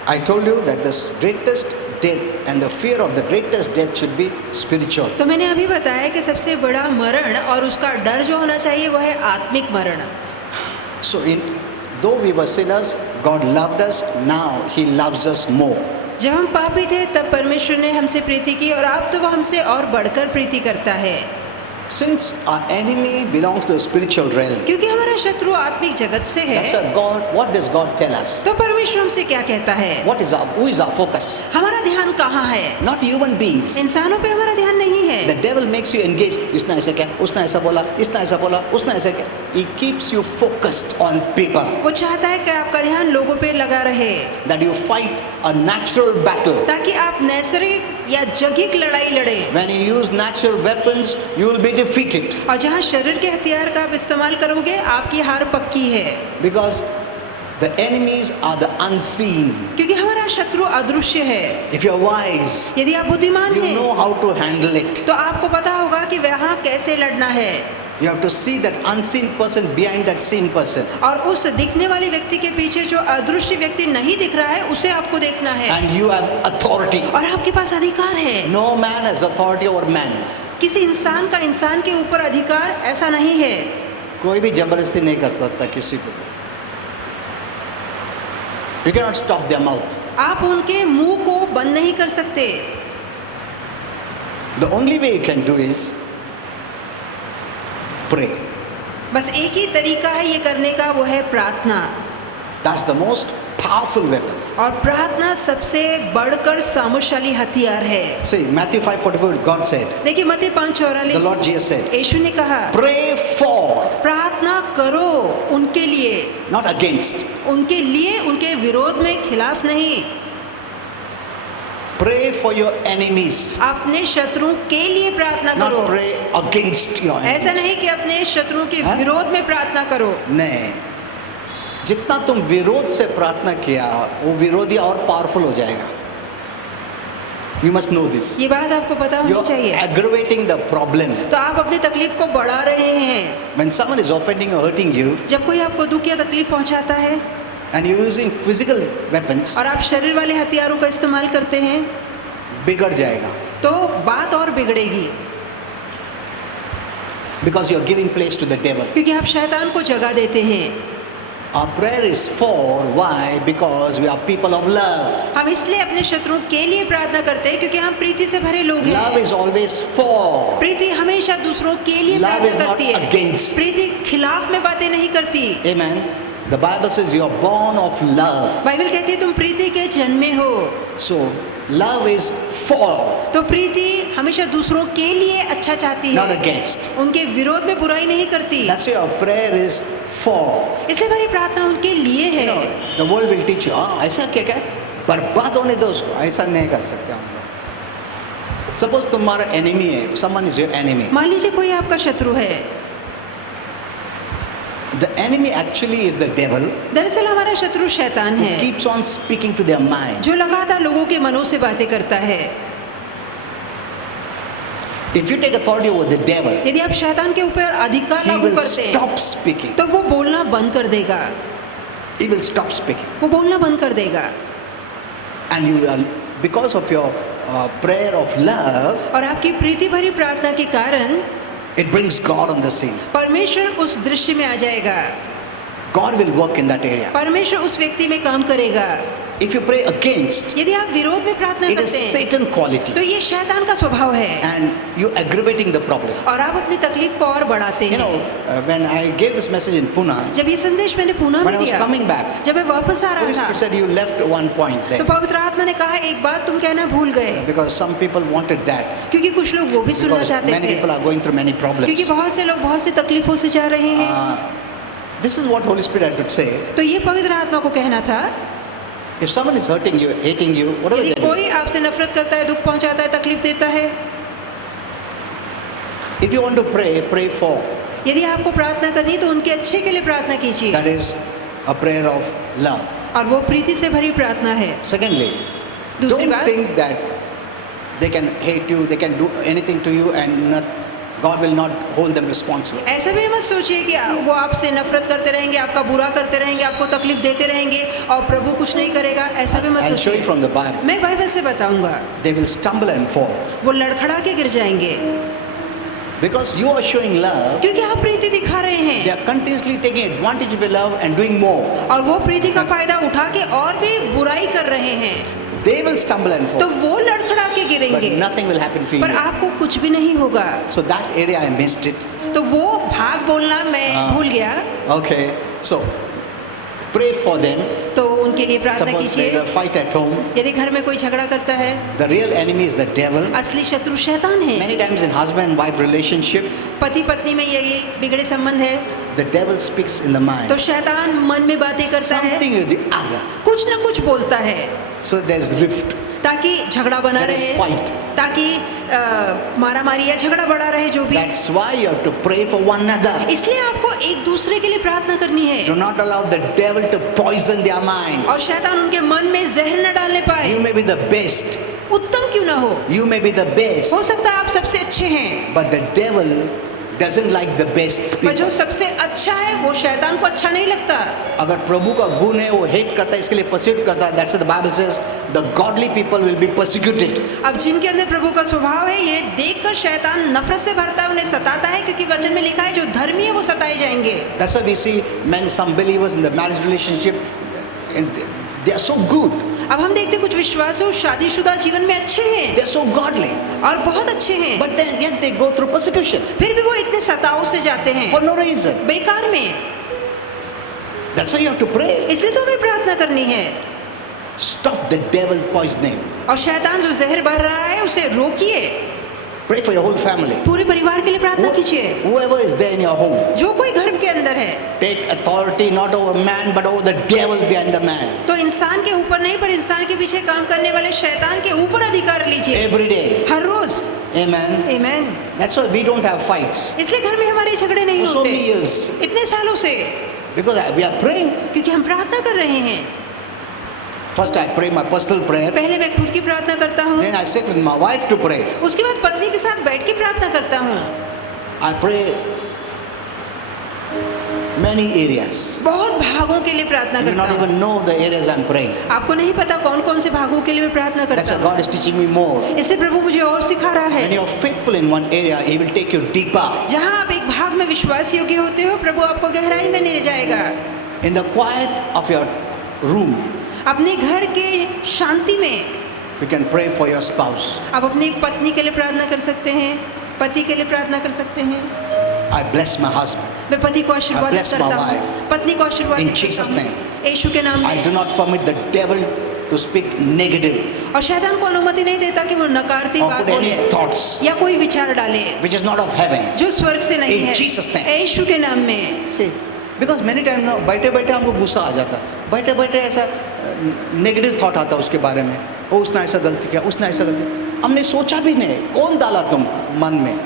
I told you that the greatest death and the fear of the greatest death should be spiritual. तो मैंने अभी बताया कि सबसे बड़ा मरण और उसका डर जो होना चाहिए वो है आत्मिक मरण। So, though we were sinners, God loved us. Now He loves us more. जब हम पापी थे तब परमेश्वर ने हमसे प्रीति की और अब तो वो हमसे और बढ़कर प्रीति करता है। Since our enemy belongs to the spiritual realm, क्योंकि हमारा शत्रु आत्मिक जगत से that's है, why God. What does God tell us? तो परमेश्वर हमसे क्या कहता है? Who is our focus? हमारा ध्यान कहाँ है? Not human beings. इंसानों पे हमारा ध्यान नहीं है। The devil makes you engage. इसने ऐसा क्या? उसने ऐसा बोला. इसने ऐसा बोला. उसने ऐसा क्या? He keeps you focused on people. वो चाहता है कि आपका ध्यान लोगों पे लगा रहे, That you fight a natural battle. ताकि आप नैसर्गिक या जैविक लड़ाई लड़े। When you use natural weapons, you will be defeated. और जहाँ शरीर के हथियार का आप इस्तेमाल करोगे आपकी हार पक्की है। Because the enemies are the unseen. क्योंकि हमारा शत्रु अदृश्य है। If you are wise, यदि आप बुद्धिमान you हैं know how to handle it. तो आपको पता होगा कि वहाँ कैसे लड़ना है। You have to see that unseen person behind that seen person. और उस दिखने वाले व्यक्ति के पीछे जो अदृश्य व्यक्ति नहीं दिख रहा है उसे आपको देखना है। And you have authority. और आपके पास अधिकार है। No man has authority over man. किसी इंसान का इंसान के ऊपर अधिकार ऐसा नहीं है। कोई भी जबरदस्ती नहीं कर सकता किसी को. You cannot stop their mouth. आप उनके मुंह को बंद नहीं कर सकते। The only way you can do is pray. बस एक ही तरीका है ये करने का, वो है प्रार्थना। That's the most powerful weapon. और प्रार्थना सबसे बढ़कर सामर्थ्यशाली हथियार है। See, Matthew 5:44, God said, देखिए मत्ती the Lord 5:44 Jesus said, यीशु ने कहा pray for, प्रार्थना करो उनके लिए, not against. उनके लिए, उनके विरोध में, खिलाफ नहीं। Pray for your enemies, अपने शत्रुओं के लिए प्रार्थना not करो। pray against your ऐसा enemies. नहीं कि अपने शत्रुओं के हाँ? विरोध में प्रार्थना करो। नहीं, जितना तुम विरोध से प्रार्थना किया वो विरोधी और पावरफुल हो जाएगा. You must know this. ये बात आपको पता You होनी are चाहिए। aggravating the problem. तो आप अपनी तकलीफ को बढ़ा रहे हैं। When someone is offending or hurting you जब कोई आपको दुख या तकलीफ पहुंचाता है and you're using physical weapons, और आप शरीर वाले हथियारों का इस्तेमाल करते हैं बिगड़ जाएगा. तो बात और बिगड़ेगी, Because you're giving place to the devil. क्योंकि आप शैतान को जगह देते हैं। Our prayer is for, why? Because we are people of love. हम इसलिए अपने शत्रुओं के लिए प्रार्थना करते हैं क्योंकि हम प्रीति से भरे लोग Love हैं। is always for. प्रीति हमेशा दूसरों के लिए Love is प्रार्थना not करती है। against. प्रीति खिलाफ में बातें नहीं करती। Amen. The Bible says you are born of love. Bible कहती है तुम प्रीति के जन्मे हो। So love is for, तो प्रीति हमेशा दूसरों के लिए अच्छा चाहती not है, against. उनके विरोध में बुराई नहीं करती। That's why your prayer is for. इसलिए हमारी प्रार्थना उनके लिए You है। know, the world will teach you, हाँ ऐसा क्या क्या बर्बाद होने दो उसको, ऐसा नहीं कर सकते हम लोग। Suppose तुम्हारा enemy है, someone is your enemy. मान लीजिए कोई आपका शत्रु है, The enemy actually is the devil दरअसल हमारा शत्रु शैतान who है, keeps on speaking to their mind. जो लगातार लोगों के मनों से बातें करता है। If you take authority over the devil, यदि आप शैतान के ऊपर अधिकार he लागू will करते हैं stop speaking. तो वो बोलना बंद कर देगा, He will stop speaking. वो बोलना बंद कर देगा। And you will, because of your prayer of love, और आपकी प्रीति भरी प्रार्थना के कारण it brings God on the scene. परमेश्वर उस दृश्य में आ जाएगा, God will work in that area. परमेश्वर उस व्यक्ति में काम करेगा। If you pray against, यदि आप विरोध में प्रार्थना it is करते हैं Satan quality. तो ये शैतान का स्वभाव है And you aggravating the problem. और आप अपनी तकलीफ को और बढ़ाते You know, हैं। when I gave this message in Pune, जब ये संदेश मैंने पुणे when में I was दिया, coming back, जब मैं वापस आ Holy रहा Spirit था said you left one point तो there. पवित्र आत्मा ने कहा एक बात तुम कहना भूल गए, Because some people wanted that. क्योंकि कुछ लोग वो भी सुनना Because चाहते many people थे, are going through many क्योंकि problems. बहुत से लोग बहुत सी तकलीफों से जा रहे हैं। This is what Holy Spirit had to say. तो ये पवित्र आत्मा को कहना था, If someone is hurting you, hating you, whatever यदि they do, कोई आपसे नफरत करता है, दुख पहुंचाता है, तकलीफ देता है, if you want to pray, pray for. यदि आपको प्रार्थना करनी तो उनके अच्छे के लिए प्रार्थना कीजिए, That is a prayer of love. और वो प्रीति से भरी प्रार्थना है। Secondly, दूसरी don't बात, think that they can hate you, they can do anything to you, and not, God will not hold them responsible. ऐसा भी मत सोचिए कि वो आपसे नफरत करते रहेंगे, आपका बुरा करते रहेंगे, आपको तकलीफ देते रहेंगे और प्रभु कुछ नहीं करेगा, ऐसा भी मत I'll show you सोचिए। from the Bible. मैं बाइबल से बताऊंगा, They will stumble and fall. वो लड़खड़ा के गिर जाएंगे, Because you are showing love, क्योंकि आप प्रीति दिखा रहे they हैं are continuously taking advantage of your love and doing more. और वो प्रीति का फायदा उठा के और भी बुराई कर रहे हैं, They will stumble and तो fall. वो लड़खड़ा के But गिरेंगे, nothing will happen to पर you. आपको कुछ भी नहीं होगा। So that area I missed it. तो वो भाग बोलना मैं भूल गया, Okay, so pray for them. तो उनके लिए प्रार्थना Suppose there is कीजिए। a fight at home. यदि घर में कोई झगड़ा करता है, The real enemy is the devil. असली शत्रु शैतान है। Many times in husband and wife relationship, पति पत्नी में यही बिगड़े संबंध है, the devil speaks in the mind. तो शैतान मन में बातें करता है, Something or the other. कुछ ना कुछ बोलता है So there's rift. ताकि झगड़ा बना There is रहे, fight. ताकि मारा मारी या झगड़ा बढ़ा रहे, जो भी। That's why you have to pray for one another. इसलिए आपको एक दूसरे के लिए प्रार्थना करनी है Do not allow the devil to poison their mind. और शैतान उनके मन में जहर न डालने पाए। You may be the best. उत्तम क्यों ना हो, You may be the best. हो सकता है आप सबसे अच्छे हैं, But the devil doesn't like the best पर जो people. सबसे अच्छा है वो शैतान को अच्छा नहीं लगता। अगर प्रभु का गुण है वो हेट करता है, इसके लिए परसिक्यूट करता है. That's what the Bible says. The godly people will be persecuted. अब जिनके अंदर प्रभु का स्वभाव है, ये देखकर शैतान नफरत से भरता है, उन्हें सताता है, क्योंकि वचन में लिखा है जो धर्मी है वो सताए जाएंगे। That's why we see men, some believers in the marriage relationship, and they are so good. अब हम देखते कुछ विश्वासी शादीशुदा जीवन में अच्छे हैं They are so godly. और बहुत अच्छे हैं, But then yet they go through persecution फिर भी वो इतने सताव से जाते हैं for no reason. बेकार में। That's why you have to pray. इसलिए तो हमें प्रार्थना करनी है Stop the devil poisoning. और शैतान जो जहर भर रहा है उसे रोकिए। Pray for your whole family. पूरे परिवार के लिए प्रार्थना कीजिए, Whoever is there in your home, जो कोई घर के अंदर है, take authority not over man but over the devil behind the man. तो इंसान के ऊपर नहीं पर इंसान के पीछे काम करने वाले शैतान के ऊपर अधिकार लीजिए Every day. हर रोज। Amen. आमीन। That's why we don't have fights. इसलिए घर में हमारे झगड़े नहीं For so होते many years. इतने सालों से, Because we are praying. क्योंकि हम प्रार्थना कर रहे हैं। First I pray my personal prayer. पहले मैं खुद की प्रार्थना करता हूँ, Then I sit with my wife to pray. उसके बाद पत्नी के साथ बैठ के प्रार्थना करता हूँ। I pray many areas. बहुत भागों के लिए प्रार्थना You do करता not हूँ। even know the areas I'm praying. आपको नहीं पता कौन कौन से भागों के लिए मैं प्रार्थना That's करता why हूँ। God is teaching me more. इसलिए प्रभु मुझे और सिखा रहा When है। you're faithful in one area, He will take you deeper. जहाँ आप एक भाग में विश्वास योग्य होते हो, प्रभु आपको गहराई में ले जाएगा। In the quiet of your room, अपने घर के शांति में you can pray for your spouse. आप अपनी पत्नी के लिए प्रार्थना कर सकते हैं, पति के लिए प्रार्थना कर सकते हैं। I bless my husband. मैं पति को आशीर्वाद bless my करता हूँ, wife. पत्नी को आशीर्वाद In करता Jesus' हूँ, name. यीशु के नाम I do में। not permit the devil to speak negative और शैतान को अनुमति नहीं देता कि वो नकारती or बात put any बोले thoughts या कोई विचार डाले which is not of heaven. जो स्वर्ग से नहीं In है। Jesus' name. यीशु के नाम में। See, because many times ना बैठे बैठे हमको गुस्सा आ जाता, बैठे बैठे ऐसा नेगेटिव थॉट आता उसके बारे में, ओ उसने ऐसा गलती किया, उसने ऐसा गलती, हमने सोचा भी नहीं। कौन डाला तुम मन में?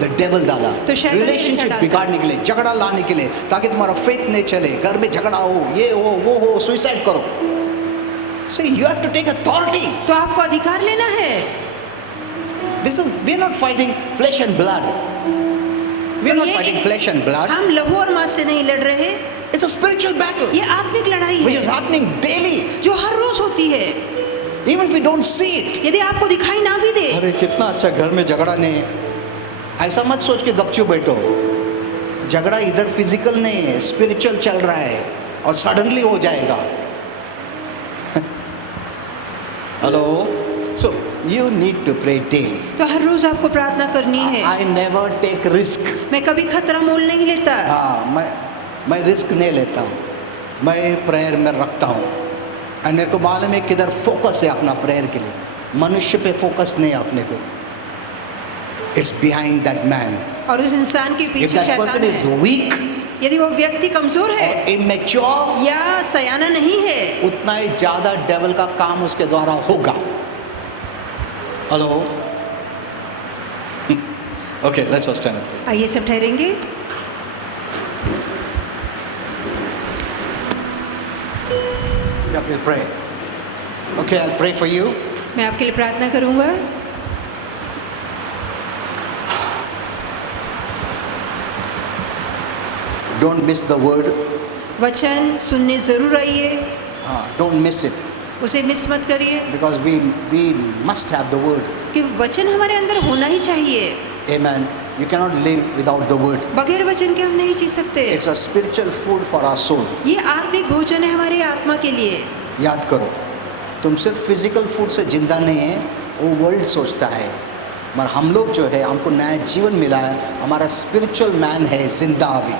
द डेवल डाला, तो शैतान रिलेशनशिप डालता। बिगाड़ने के लिए, झगड़ा लाने के लिए, ताकि तुम्हारा फेथ नहीं चले, घर में झगड़ा हो, ये हो, वो हो, सुसाइड करो। See, you have to take authority. तो आपको अधिकार लेना है। We are not fighting flesh and blood. We are तो not ये- fighting flesh and blood. हम लहू और मांस से नहीं लड़ रहे, It's a spiritual battle ये आत्मिक लड़ाई which is है happening daily, जो हर रोज होती है। even if we don't see it. यदि आपको दिखाई ना भी दे, अरे कितना अच्छा घर में झगड़ा नहीं है, ऐसा मत सोच के गपचूप बैठो। झगड़ा इधर फिजिकल नहीं है, स्पिरिचुअल चल रहा है और सडनली हो जाएगा। Hello, so you need to pray daily. तो हर रोज आपको प्रार्थना करनी है। I never take risk. मैं कभी खतरा मोल नहीं लेता। हाँ, मैं रिस्क नहीं लेता हूँ, मैं प्रेयर में रखता हूँ। और मेरे को मालूम है किधर फोकस है अपना प्रेयर के लिए, मनुष्य पे फोकस नहीं है अपने को। It's behind that man. और उस इंसान के इफ पीछे दैट शैतान पर्सन इज है। वीक यदि वो व्यक्ति कमजोर है और इमेच्योर, या सयाना नहीं है, उतना ही ज्यादा डेविल का काम उसके द्वारा होगा। Hello, okay, let's all stand up. आइए सब ठहरेंगे। या फिर pray. Okay, I pray for you. मैं आपके लिए प्रार्थना करूंगा। Don't miss the word. वचन सुनने जरूर आइए, हाँ, डोंट मिस इट, उसे मिस मत करिए, because we must have the word. कि वचन हमारे अंदर होना ही चाहिए। Amen. You cannot live without the word. बगैर वचन के हम नहीं जी सकते। It's a spiritual food for our soul. ये आत्मिक भोजन है हमारी आत्मा के लिए। याद करो, तुम सिर्फ फिजिकल फूड से जिंदा नहीं है, वो वर्ल्ड सोचता है, मगर हम लोग जो है, हमको नया जीवन मिला है, हमारा स्पिरिचुअल मैन है जिंदा अभी।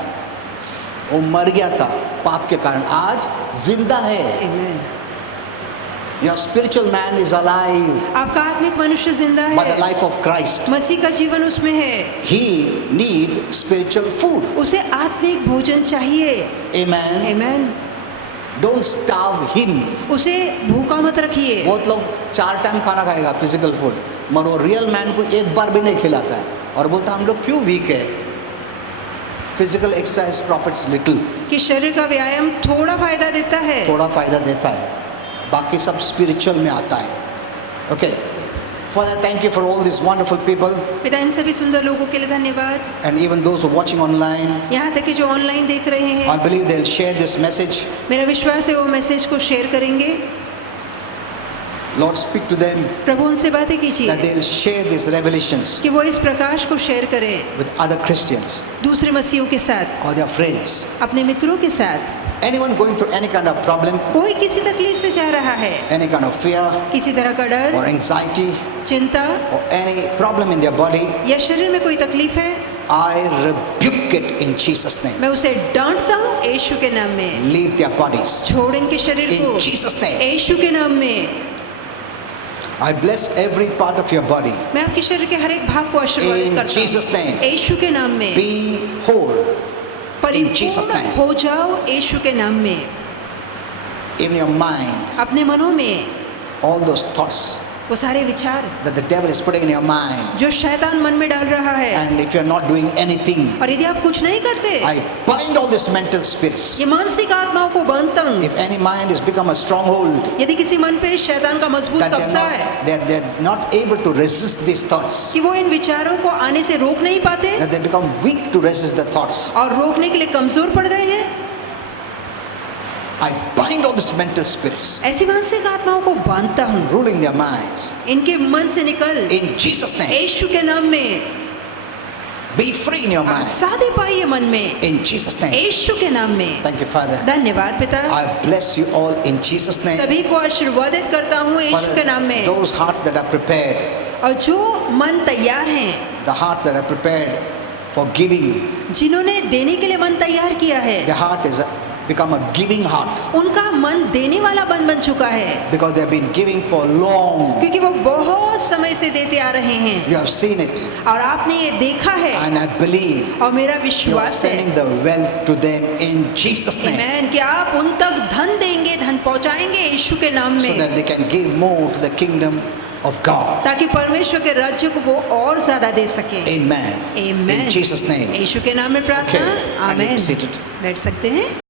वो मर गया था पाप के कारण, आज जिंदा है। Amen. Your spiritual man is alive आपका आत्मिक मनुष्य जिंदा by the है, life of Christ. मसीह का जीवन उसमें है। He needs spiritual food. उसे आत्मिक भोजन चाहिए। Amen. Amen. Don't starve him. उसे भूखा मत रखिए। बहुत लोग 4 टाइम खाना खाएगा फिजिकल फूड, मगर वो रियल मैन को एक बार भी नहीं खिलाता है और बोलता हम लोग क्यों वीक है। फिजिकल एक्सरसाइज प्रॉफिट्स लिटिल, कि शरीर का व्यायाम थोड़ा फायदा देता है, थोड़ा फायदा देता है, बाकी सब स्पिरिचुअल में आता है। Okay, Father, thank you for all these wonderful people पिता इन सभी सुंदर लोगों के लिए धन्यवाद। and even those who are watching online. यहाँ तक कि जो ऑनलाइन देख रहे I हैं, believe they'll share this message. मेरा विश्वास है वो मैसेज को शेयर करेंगे। Lord, speak to them प्रभु उनसे बातें that कीजिए they'll share these revelations कि वो इस प्रकाश को शेयर करें with other Christians दूसरे मसीहों के साथ, or their friends. अपने मित्रों के साथ। Anyone going through any kind of problem, कोई किसी तकलीफ से जा रहा है, any kind of fear किसी तरह का डर, or anxiety चिंता or any problem in their body, या शरीर में कोई तकलीफ है, I rebuke it in Jesus' name. मैं उसे डांटता हूँ यीशु के नाम में। Leave their bodies छोड़ इनके शरीर in को Jesus' name. यीशु के नाम में। I bless every part of your body. मैं आपके शरीर के हर एक भाग को आशीर्वादित In करता Jesus' name. हूँ यीशु के नाम में। Be whole in Jesus' परिपूर्ण name. हो जाओ यीशु के नाम में। In your mind, अपने मनों में all those thoughts वो सारे विचार that the devil is putting in your mind, जो शैतान मन में डाल रहा है, and if you're not doing anything, और यदि आप कुछ नहीं करते, I bind all these mental spirits. ये मानसिक आत्माओं को बांधता हूँ। If any mind has become a stronghold, यदि किसी मन पे शैतान का मजबूत that कब्जा है, they're not able to resist these thoughts, कि वो इन विचारों को आने से रोक नहीं पाते that they become weak to resist the thoughts, और रोकने के लिए कमजोर पड़ गए हैं, I bind all these mental spirits ऐसी मानसिक आत्माओं को बांधता हूँ। ruling their minds. इनके मन से निकल In Jesus' name, यीशु के नाम में। be free in your mind. आजादी पाइए मन में In Jesus' name. यीशु के नाम में। Thank you, Father. धन्यवाद पिता। I bless you all in Jesus' name. सभी को आशीर्वादित करता हूँ यीशु के नाम Father, में। those hearts that are prepared, और जो मन तैयार हैं, the hearts that are prepared for giving. जिन्होंने देने के लिए मन तैयार किया है, Their heart is become a giving heart उनका मन देने वाला मन बन चुका है, because they have been giving for long. क्योंकि वो बहुत समय से देते आ रहे हैं। You have seen it, और आपने ये देखा है, and I believe और मेरा you are विश्वास है sending the wealth to them in Jesus' name, आमेन, कि आप उन तक धन देंगे, धन पहुंचाएंगे यीशु के नाम so में, that they can give more to the kingdom of God. ताकि परमेश्वर के राज्य को वो और ज्यादा दे सके। Amen. Amen. In Jesus' name. यीशु के नाम में प्रार्थना। Okay, and amen. be seated. बैठ सकते हैं।